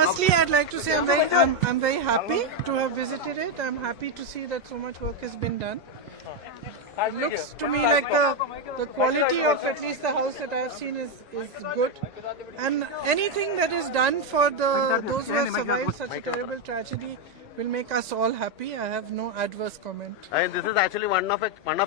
Firstly, I'd like to say I'm very happy to have visited it. I'm happy to see that so much work has been done. It looks to me like the quality of at least the house that I've seen is good. And anything that is done for those who have survived such a terrible tragedy will make us all happy. I have no adverse comment. And this is actually one of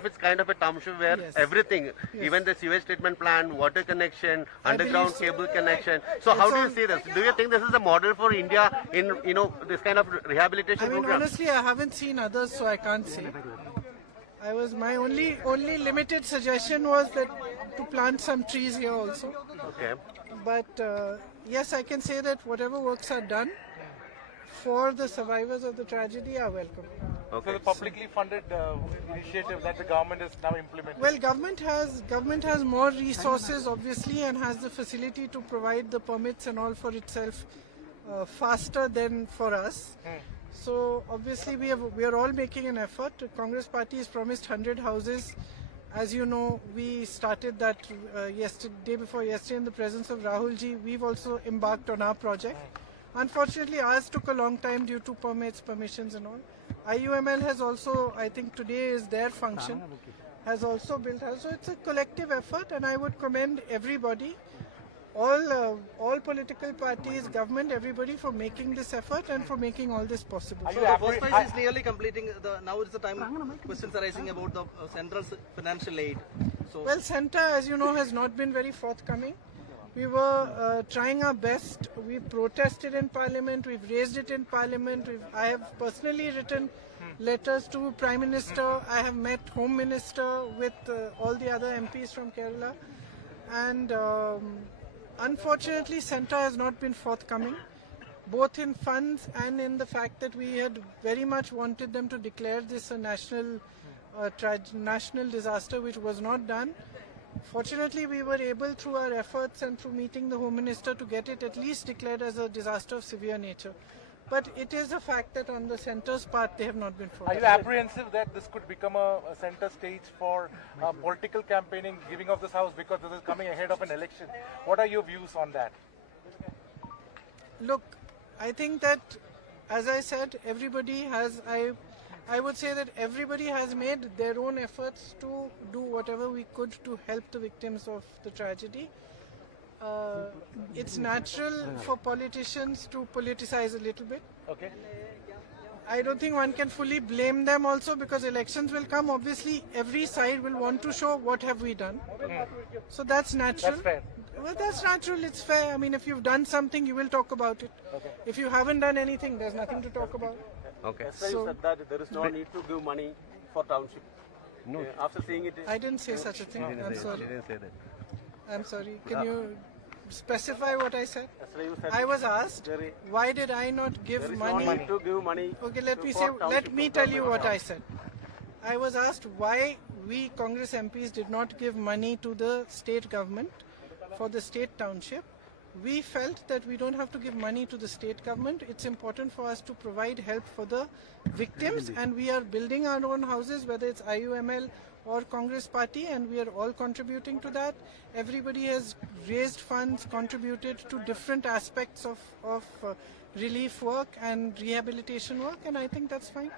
its kind of a township where Yes. everything, even the sewage treatment plant, water connection, underground so. cable connection. So how do you see this? Do you think this is a model for India in this kind of rehabilitation I mean, program? honestly, I haven't seen others, so I can't say. My only limited suggestion was that to plant some trees here also. Okay. But yes, I can say that whatever works are done for the survivors of the tragedy are welcome. Okay. So the publicly funded initiative that the government is now implementing. Well, government has more resources obviously and has the facility to provide the permits and all for itself faster than for us. So obviously we are all making an effort. The Congress Party has promised 100 houses. As you know, we started that day before yesterday in the presence of Rahul ji. We've also embarked on our project. Unfortunately, ours took a long time due to permits, permissions and all. IUML has also, I think today is their function, has also built house. So it's a collective effort and I would commend everybody, all political parties, government, everybody for making this effort and for making all this possible. Are So you the happy- first phase is nearly completing. Now is the time questions arising about the central financial aid. So Well, Centre, as you know, has not been very forthcoming. We were trying our best. We protested in Parliament. We've raised it in Parliament. I have personally written letters to Prime Minister. I have met Home Minister with all the other MPs from Kerala. And unfortunately, Centre has not been forthcoming, both in funds and in the fact that we had very much wanted them to declare this a national disaster, which was not done. Fortunately, we were able through our efforts and through meeting the Home Minister to get it at least declared as a disaster of severe nature. But it is a fact that on the Centre's part, they have not been Are forthcoming. you apprehensive that this could become a center stage for political campaigning, giving of this house because this is coming ahead of an election? What are your views on that? Look, I think that, as I said, everybody has, I would say that everybody has made their own efforts to do whatever we could to help the victims of the tragedy. It's natural for politicians to politicize a little bit. Okay. I don't think one can fully blame them also because elections will come. Obviously, every side will want to show what have we done. So that's natural. That's fair. Well, that's natural. It's fair. I mean, if you've done something, you will talk about it. Okay. If you haven't done anything, there's nothing to talk about. Okay. So that there is no need to give money for township. No. After seeing it, I didn't say such a thing. I'm sorry. Didn't say that. I'm sorry. Can you specify what I said? yesterday you said I was asked, There is- why did I not give there is money? no need to give money. Okay, let me for say. township Let me tell you program. what I said. I was asked why we Congress MPs did not give money to the state government for the state township. We felt that we don't have to give money to the state government. It's important for us to provide help for the victims, and we are building our own houses, whether it's IUML or Congress Party, and we are all contributing to that. Everybody has raised funds, contributed to different aspects of relief work and rehabilitation work, and I think that's fine.